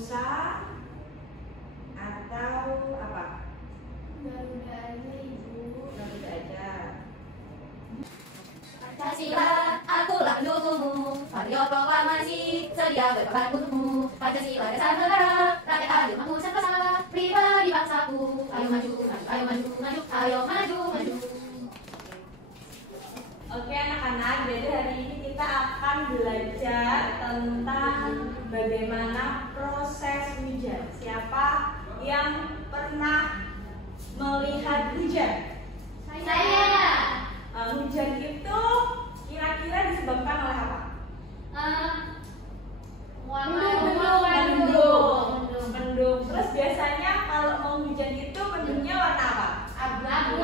rusa atau apa? Garuda aja Ibu. Garuda aja. Pancasila, akulah pendukungmu. Patriot proklamasi, sedia berkorban untukmu. Pancasila dasar negara, rakyat adil makmur serta pribadi bangsaku. Ayo maju, maju, ayo maju, maju, ayo maju, maju. Oke anak-anak, jadi hari ini kita akan belajar tentang bagaimana proses hujan. Siapa yang pernah melihat hujan? Saya. Hujan itu kira-kira disebabkan oleh apa? Mendung. Terus biasanya kalau mau hujan itu mendungnya warna apa? Abu-abu.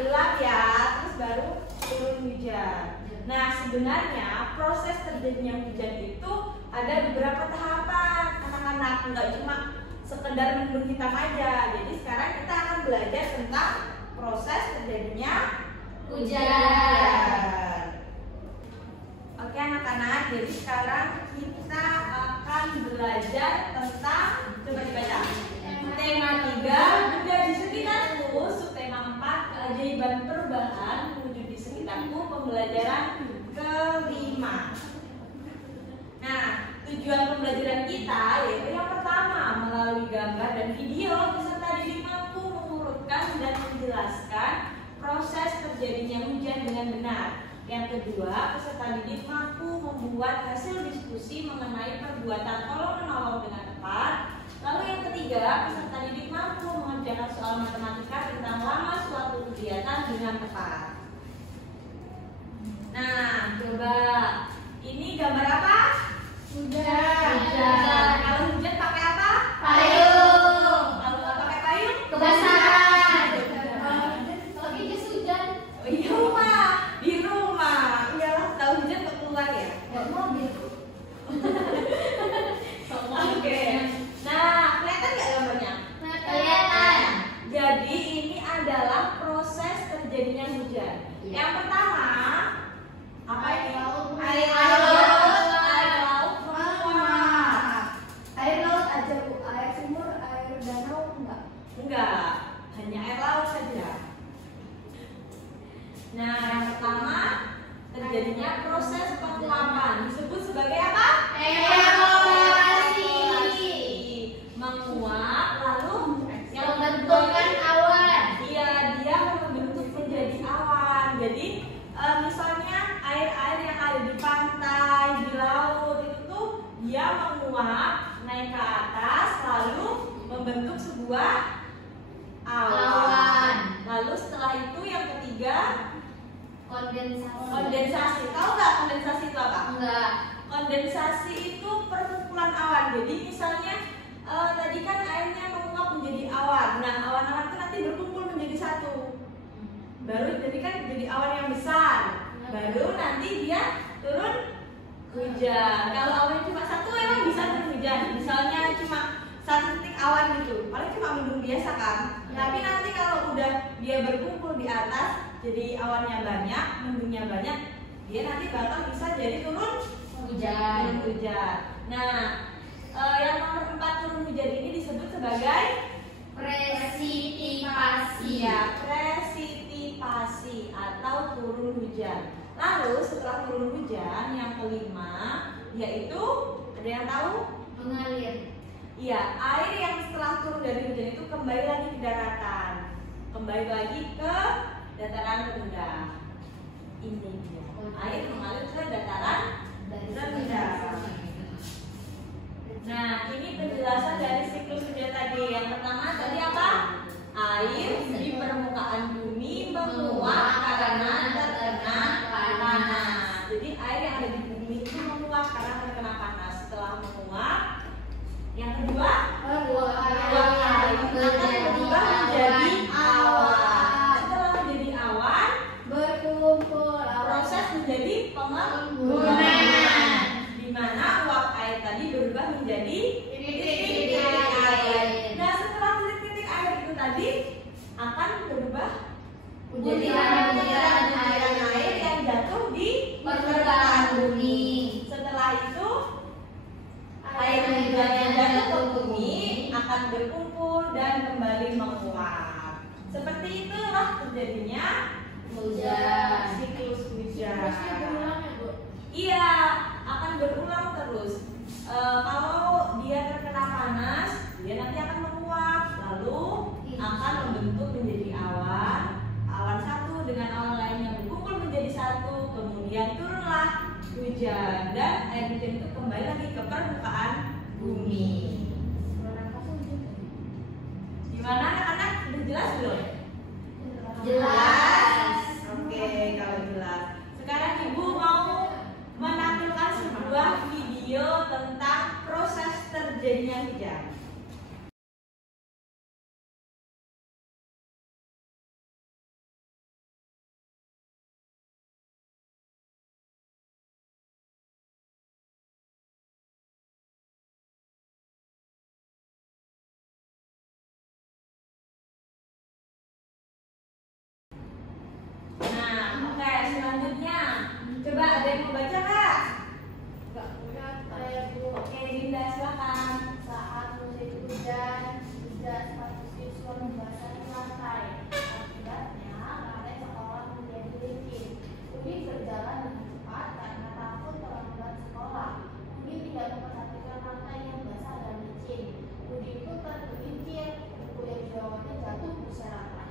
Gelap ya, terus baru turun hujan. Nah sebenarnya proses terjadinya hujan itu ada beberapa tahapan anak-anak, nggak cuma sekedar mendung hitam aja. Jadi sekarang kita akan belajar tentang proses terjadinya Hujan. Oke anak-anak, jadi sekarang kita akan belajar tentang, coba dibaca, tema 3, benda di sekitarku, subtema 4, keajaiban perubahan wujud di sekitarku, pembelajaran kelima. Nah, tujuan pembelajaran kita yaitu yang pertama, melalui gambar dan video, peserta didik mampu mengurutkan dan menjelaskan proses terjadinya hujan dengan benar. Yang kedua, peserta didik mampu membuat hasil diskusi mengenai perbuatan tolong-menolong dengan tepat. Lalu yang ketiga, peserta didik mampu mengerjakan soal matematika tentang lama suatu kegiatan dengan tepat. Nah, coba ini gambar apa? Hujan. Kalau hujan pakai apa? Payung. Kalau nggak pakai payung? Kebasahan. Kalau jas hujan. Di rumah. Iyalah, tahu hujan kok keluar ya? Nggak mobil. Oke. Nah, kelihatan nggak gambarnya? Kelihatan. Jadi ini adalah proses terjadinya hujan. Iya. Yang pertama, apa ini? Air laut. laut. Air laut menguap. Air laut aja Bu, air sumur, air danau enggak? Enggak, hanya air laut saja. Nah, yang pertama terjadinya proses penguapan disebut sebagai apa? Evaporasi. Menguap lalu yang Membentukkan awan. dia membentuk menjadi awan. Jadi misalnya air-air yang ada di pantai, di laut itu tuh dia menguap naik ke atas lalu membentuk sebuah awan. Lalu setelah itu yang ketiga kondensasi. Tahu nggak kondensasi itu apa? Enggak. Kondensasi itu perkumpulan awan. Jadi misalnya tadi kan airnya menguap menjadi awan. Nah, awan-awan itu nanti berkumpul menjadi satu. Baru jadi kan jadi awan yang besar. Baru nanti dia turun hujan. Kalau awan cuma satu emang bisa turun hujan. Misalnya cuma satu titik awan gitu. Paling cuma mendung biasa kan. Tapi nanti kalau udah dia berkumpul di atas, jadi awannya banyak, mendungnya banyak, dia nanti bakal bisa jadi turun Hujan. Nah, yang nomor 4 turun hujan ini disebut sebagai Presipitasi. presipitasi atau turun hujan. Lalu setelah turun hujan yang kelima yaitu ada yang tahu? Mengalir. Iya, air yang setelah turun dari hujan itu kembali lagi ke daratan, kembali lagi ke dataran rendah. Ini dia, air mengalir ke dataran rendah. Nah, ini penjelasan dari siklus hujan tadi. Yang pertama tadi apa? Air di permukaan bumi menguap karena terkena panas. Jadi air yang ada di bumi itu menguap karena terkena panas. Setelah menguap, yang kedua, uap air akan berubah menjadi awan. Setelah menjadi awan, Berkumpul proses menjadi Pengembunan. di mana uap air tadi berubah menjadi titik-titik air. Nah, setelah titik-titik air itu tadi akan berubah menjadi butiran air yang jatuh di permukaan bumi. Setelah itu menguap. Seperti itulah terjadinya Hujan. siklus hujan. Terusnya berulang ya, Bu? Iya, akan berulang terus. Kalau dia terkena panas, dia nanti akan menguap, lalu akan membentuk menjadi awan. Awan satu dengan awan lainnya berkumpul menjadi satu, kemudian turunlah hujan dan air hujan itu kembali lagi ke permukaan bumi. Gimana anak-anak? Udah jelas belum? Jelas. Oke, kalau jelas. Sekarang Ibu mau menampilkan sebuah video tentang proses terjadinya hujan. Nah, oke, selanjutnya coba ada yang mau baca nggak? Enggak punya saya, Bu. Oke, Dinda silakan. Saat musim hujan, sepatu siswa membasahi lantai. Akibatnya, lantai sekolah menjadi licin. Udin berjalan dengan cepat karena takut terlambat sekolah. Udin tidak memperhatikan lantai yang basah dan licin. Udin pun tergelincir, buku yang dibawanya jatuh berserakan.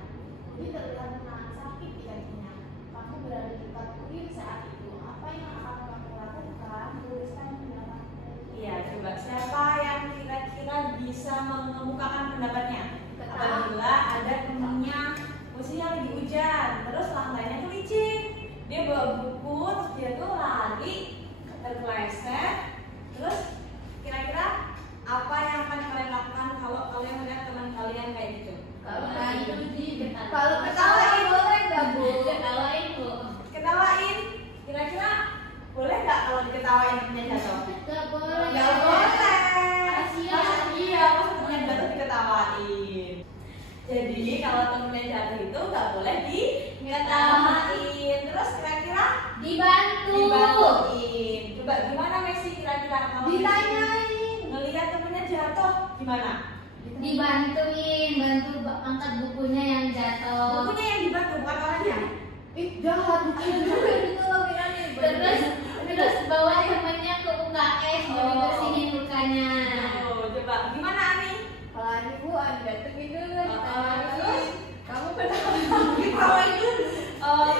Udin terlihat menahan sakit di kakinya. Kamu berada di dekat Udin saat itu. Apa yang akan kamu lakukan? Tuliskan pendapatmu. Iya, coba siapa yang kira-kira bisa mengemukakan pendapatnya? Apabila ada temennya posisinya lagi hujan, terus lantainya tuh licin, dia bawa buku, terus dia tuh lari, terpeleset, terus kira-kira apa yang akan kalian lakukan kalau kalian melihat teman kalian kayak gitu? Kalau ketawain boleh nggak, Bu? Ketawain, Bu. Ketawain, kira-kira boleh nggak kalau diketawain temennya jatuh? Gak boleh. Nggak boleh. Kasihan. Iya, maksudnya jatuh diketawain. Jadi kalau temennya jatuh itu nggak boleh diketawain. Terus kira-kira Dibantu. dibantuin. Coba gimana Messi kira-kira kalau Ditanyain. ngelihat temennya jatuh gimana? Dibantuin, bantu angkat bukunya yang jatuh. Bukunya yang dibantu bukan orangnya. Jahat, bukan juga ditolongin aja. Terus bawa temennya ke UKS dibersihin lukanya. Oh, coba gimana Ani? Kalau ada Bu, ada datengin dulu. Terus? Kamu kenapa? Ditawain dulu.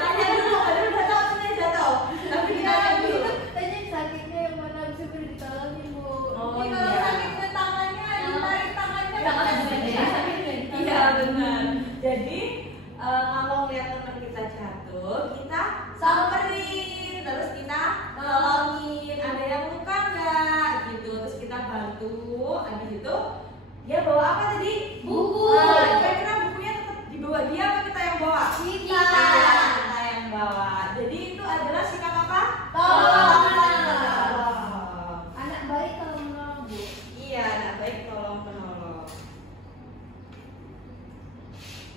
Tanya dulu, ada udah tahu temennya jatuh. Tapi ditanya dulu. Tanya sakitnya yang mana bisa beri ditolongin, Bu. Oh, Ini kalau iya. sakit ke tangannya, ditarik tangannya. Iya benar. Jadi kalau lihat teman kita jatuh, kita samperin, terus kita tolongin. Ada yang luka nggak? Gitu. Terus kita bantu. Habis itu dia bawa apa tadi? Buku. Kira-kira bukunya tetap dibawa dia apa kita yang bawa? Kita. Kita yang bawa. Jadi itu adalah sikap apa? Tolong. Tolong. Anak baik kalau menolong, Bu. Iya, anak baik tolong penolong.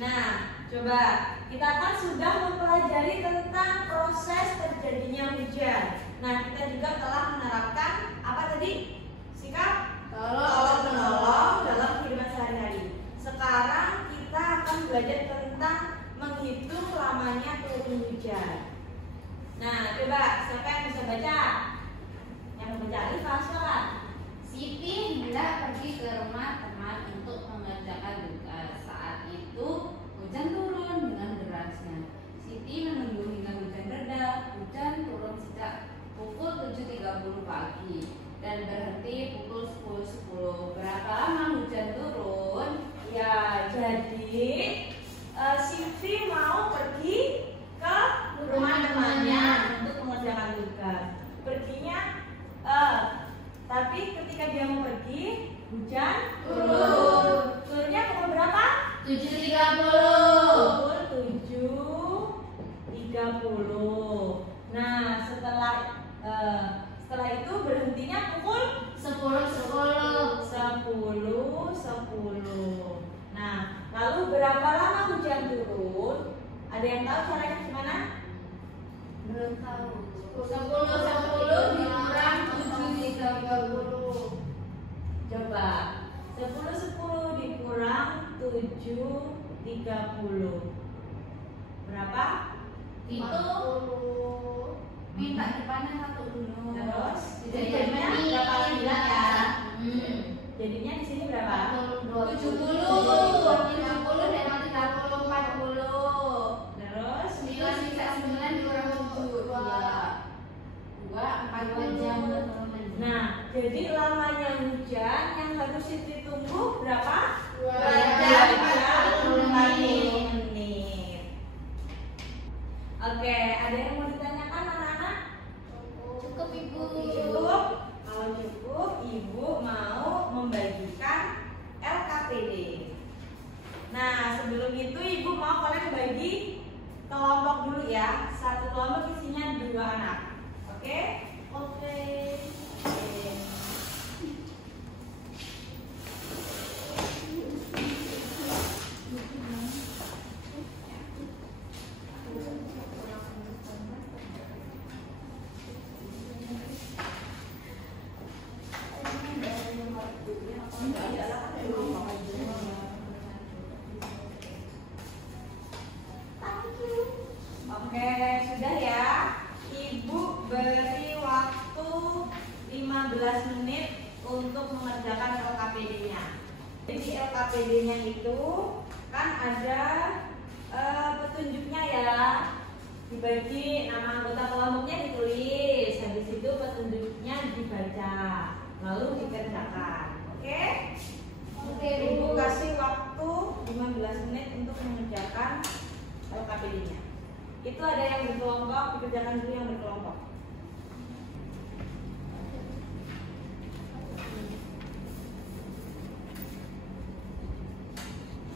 Nah, coba kita kan sudah mempelajari tentang proses terjadinya hujan. Nah, kita juga telah menerapkan apa tadi? Sikap tolong menolong dalam kehidupan sehari-hari. Sekarang kita akan belajar tentang menghitung lamanya turun hujan. Nah, coba siapa yang bisa baca? Yang baca Alifah, silakan. Siti hendak pergi ke rumah teman untuk mengerjakan tugas. Saat itu hujan turun dengan derasnya. Siti menunggu hingga hujan reda. Hujan turun sejak pukul 7.30 pagi dan berhenti pukul 10.10. Berapa lama hujan turun? Ya, jadi Siti mau pergi ke rumah temannya untuk mengerjakan tugas. Perginya, tapi ketika dia mau pergi, hujan turun. Turunnya pukul berapa? 7.30. Pukul 7.30. Nah, setelah itu berhentinya pukul 10.10. 10.10. Nah, lalu berapa lama hujan turun? Ada yang tahu caranya gimana? Belum tahu. 10.10 dikurang 7.30. Coba 10.10 dikurang 7.30. 30. Berapa? Itu minta depannya 1 dulu. Terus Jadinya berapa bilang ya? Hmm. Jadinya di sini berapa? 70 dan 30 40. Terus 9 sisa 9 dikurang 7 2 4 jam. nah, jadi lamanya hujan yang harus Siti tunggu berapa? 2 jam 40 menit. Oke, ada yang mau ditanyakan anak-anak? Cukup Ibu. Cukup? Kalau cukup, Ibu mau membagikan LKPD. Nah, sebelum itu Ibu mau kalian bagi kelompok dulu ya. Satu kelompok isinya 2 anak. Oke? Oke. Oke, sudah ya. Ibu beri waktu 15 menit untuk mengerjakan LKPD-nya. Jadi LKPD-nya itu kan ada petunjuknya ya. Dibagi nama anggota kelompoknya ditulis, habis itu petunjuknya dibaca, lalu dikerjakan. Oke? Oke, Ibu kasih waktu 15 menit untuk mengerjakan LKPD-nya. Itu ada yang berkelompok, dikerjakan dulu yang berkelompok.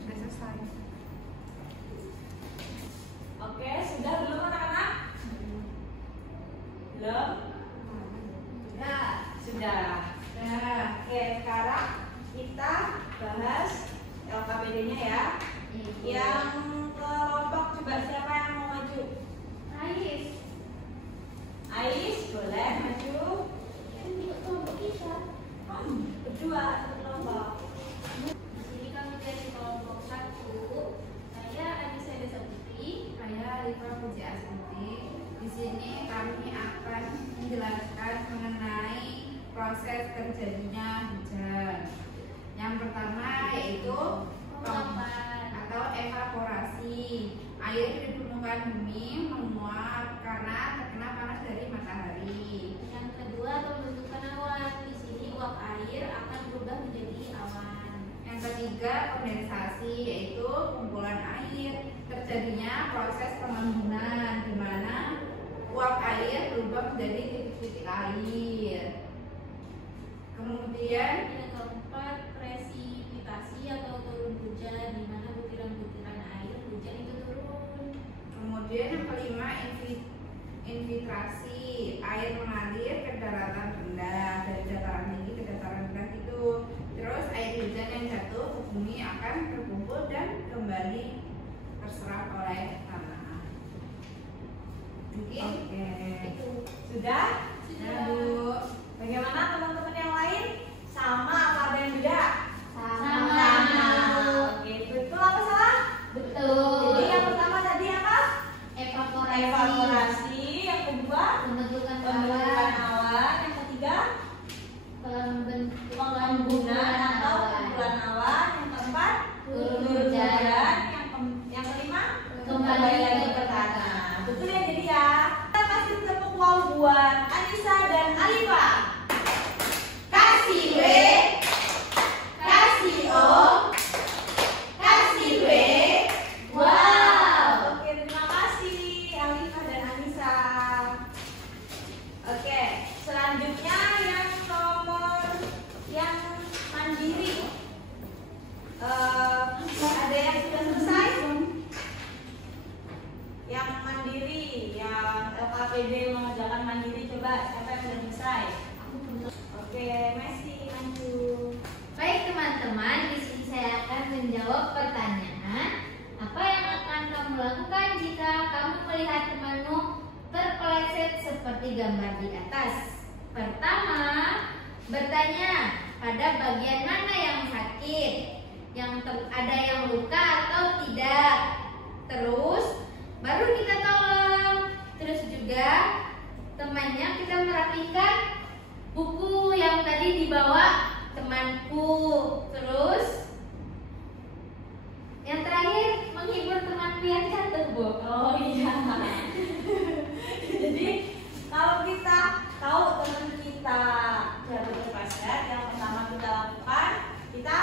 Sudah selesai. Oke, sudah belum anak-anak? Belum? Sudah. Oke, sekarang kita bahas LKPD-nya ya. Yang kelompok coba siapa yang mau maju? Ais. Ais, boleh maju. Kelompok kita. Berdua satu kelompok. Di sini kami dari kelompok 1. Saya Anissa Desa Putri. Saya Rifra Puji Astuti. Di sini kami akan menjelaskan mengenai proses terjadinya hujan. Yang pertama yaitu Penguapan. atau evaporasi. Air di permukaan bumi menguap karena terkena panas dari matahari. Yang kedua pembentukan awan. Di sini uap air akan berubah menjadi awan. Yang ketiga kondensasi, yaitu kumpulan air. Terjadinya proses pengembunan di mana uap air berubah menjadi titik-titik air. Kemudian Yang keempat presipitasi atau turun hujan, di mana butiran-butiran air hujan itu turun. Kemudian yang kelima infiltrasi, air mengalir ke daratan rendah dari dataran tinggi ke dataran rendah itu. Terus air hujan yang jatuh ke bumi akan terkumpul dan kembali terserap oleh tanah. Mungkin Oke. itu. Sudah? Nah, Bu. Bagaimana teman-teman yang lain? Sama apa ada yang beda? Sama. Oke, betul apa salah? Betul. Jadi yang pertama tadi apa? Evaporasi. Evaporasi. Yang kedua Pembentukan pembentukan awan. awan. Yang ketiga pengumpulan atau kumpulan awan. Yang keempat Turun turun hujan. hujan. Yang kelima Kembali lagi ke tanah. Betul ya jadi ya. Kita kasih tepuk wow buat Anissa dan Alifa. Kasih W, kasih O, kasih W. Wow. Oke, terima kasih Alifa dan Anissa. Oke, selanjutnya yang nomor yang mandiri. Ada yang sudah selesai? Yang mandiri, yang LKPD mengerjakan mandiri, coba siapa yang sudah selesai? Oke, Messi maju. Baik teman-teman, di sini saya akan menjawab pertanyaan. Apa yang akan kamu lakukan jika kamu melihat temanmu terpeleset seperti gambar di atas? Pertama, bertanya pada bagian mana yang sakit. ada yang luka atau tidak. Terus baru kita tolong. Terus juga temannya kita merapikan buku yang tadi dibawa temanku. Terus yang terakhir menghibur temanku yang jatuh, Bu. Oh iya. Jadi kalau kita tahu teman kita jatuh terpleset, yang pertama kita lakukan, kita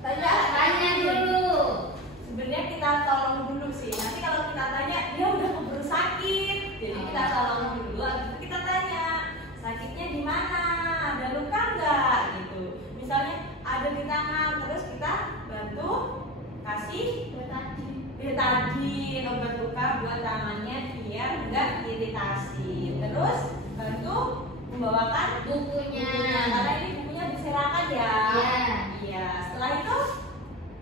Tanya dulu. Sebenarnya kita tolong dulu sih. Nanti kalau kita tanya dia udah keburu sakit, jadi kita tolong dulu. Habis itu kita tanya sakitnya di mana, ada luka nggak gitu. Misalnya ada di tangan, terus kita bantu kasih betadine obat luka buat tangannya biar nggak iritasi. Terus bantu membawakan Bukunya. karena ini bukunya berserakan ya. Iya. Iya. Setelah itu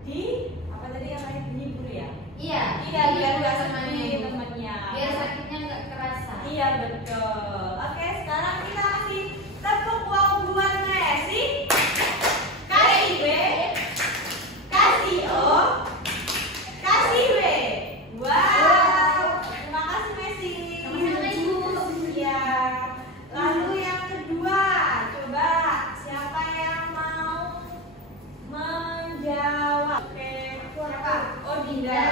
di apa tadi yang lain dihibur ya? Iya. Iya, biar nggak temannya. sedih temennya. Biar sakitnya nggak kerasa. Iya betul. Oke, sekarang kita kasih tepuk uang buat Messi. Kasih B, kasih O, kasih B. Wow, terima kasih Messi. Sama-sama, Ibu. Iya. Lalu yang kedua, coba siapa yang mau menjawab? Oke, siapa? Oh Dinda.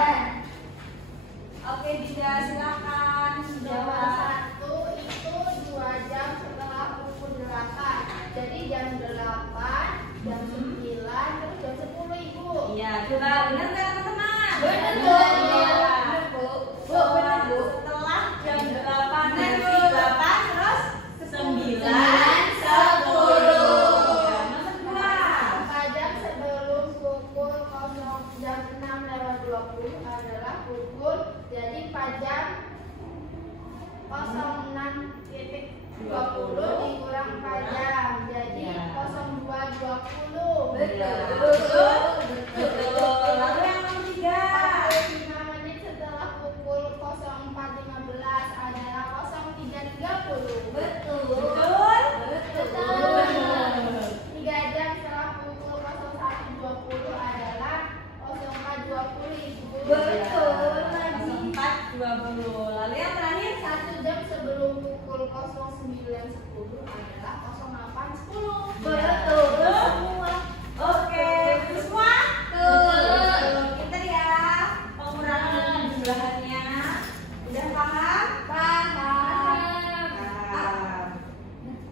Oke Dinda, silakan Jawaban jawab. 1 itu 2 jam setelah pukul 8. Jadi jam 8, jam 9, terus jam 10, Ibu. Iya, coba benar nggak teman-teman? Benar, Bu. Iya. Benar, Bu. Bu, benar Bu. Setelah jam 8 nanti 8 terus 9 10. Ya, nomor 2. 4 jam sebelum pukul 0 jam 6:20 adalah pukul, jadi 4 jam 06.20 dikurang 4 jam, jadi Ya. 02.20. Betul. Betul. Lalu yang nomor 3. 45 menit setelah pukul 04.15 adalah 03.30. Betul. Betul. Betul. 3 jam setelah pukul 01.20 adalah 04.20, Ibu. Betul lagi. 4.20. Lalu yang terakhir 1 jam sebelum pukul 09.10 adalah 08.10. betul semua. Oke, betul semua? Betul. Pinter ya. Pengurangan jumlahannya. Udah paham? Paham.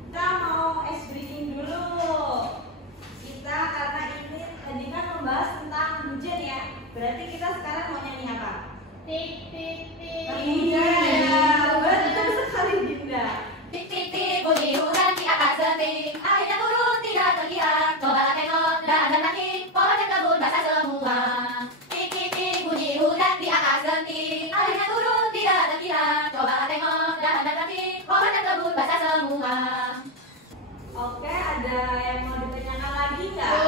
Kita mau ice breaking dulu. Kita karena ini tadi kan membahas tentang hujan ya. Berarti kita sekarang mau nyanyi apa? Tik tik tik. Iya, betul sekali Dinda. Tik tik tik bunyi hujan di atas genting, airnya turun tidak terkira. Coba tengok dan nanti pohon dan kebun basah semua. Tik tik tik bunyi hujan di atas genting, airnya turun tidak terkira. Coba tengok dan nanti pohon dan kebun basah semua. Oke, ada yang mau ditanyakan lagi nggak?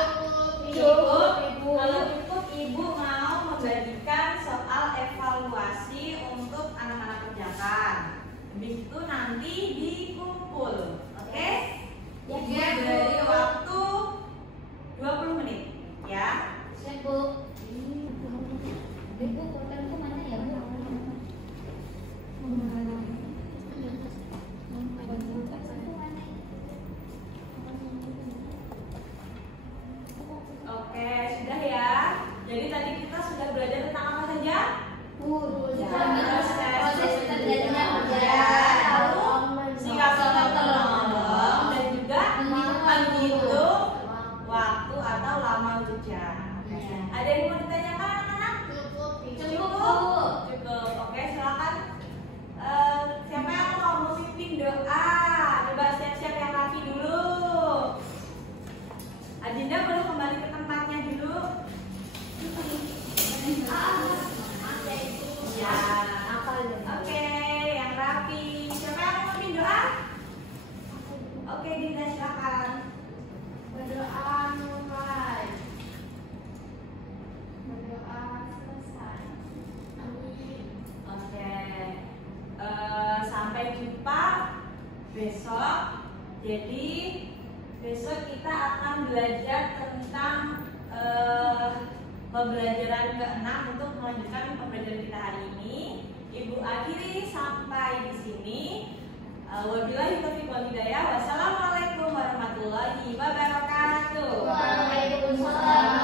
Cukup, Ibu. Kalau cukup, Ibu mau membagikan soal evaluasi untuk anak-anak kerjakan. Habis itu nanti dikumpul, oke? Ya, Dia Bu. beri waktu 20 menit, ya. Siap, Bu. Ibu, kuotanku mana ya, Bu? Oke, sudah ya. Jadi tadi kita sudah belajar tentang apa saja? Hujan. Proses terjadinya hujan. Lalu sikap menolong dan juga menghitung waktu atau lama hujan. Ada yang mau ditanyakan anak-anak? Cukup, Ibu. Cukup, Bu. Cukup. Oke, silakan. Siapa yang mau memimpin doa? Coba siap-siap yang rapi dulu. Adinda boleh kembali ke tempatnya dulu. Ya. Oke, yang rapi. Siapa yang mau memimpin doa? Oke, Dinda silakan. Berdoa mulai. Berdoa selesai. Amin. Oke. Sampai jumpa besok. Jadi besok kita akan belajar tentang pembelajaran ke-6 untuk melanjutkan pembelajaran kita hari ini. Ibu akhiri sampai di sini. Wabillahi taufiq wal hidayah. Wassalamualaikum warahmatullahi wabarakatuh. Waalaikumsalam.